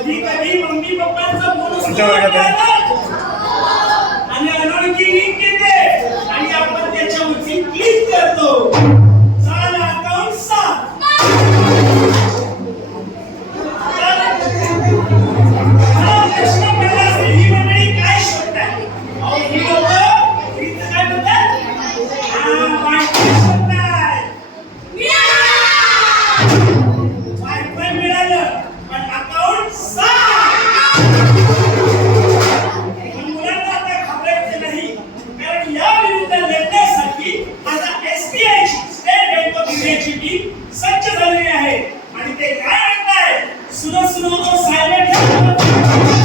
कधी मम्मी पप्पांचा आणि अनोळखी लिंक येते आणि आपण त्याच्यावरती क्लिक करतो. झालं अकाउंट साफ. प्रश्न पडला असेल ही मंडळी काय शोधतात? ही लोक काय म्हणतात? वायफाय मिळालं पण अकाउंट साफ. मुलांना आता घाबरायचं नाही, कारण या विरुद्ध लढण्यासाठी आता SBI स्टेट बँक ऑफ इंडियाची टीम सज्ज झालेली आहे आणि ते काय म्हणताय? सुनो सुनो तो सायलेंट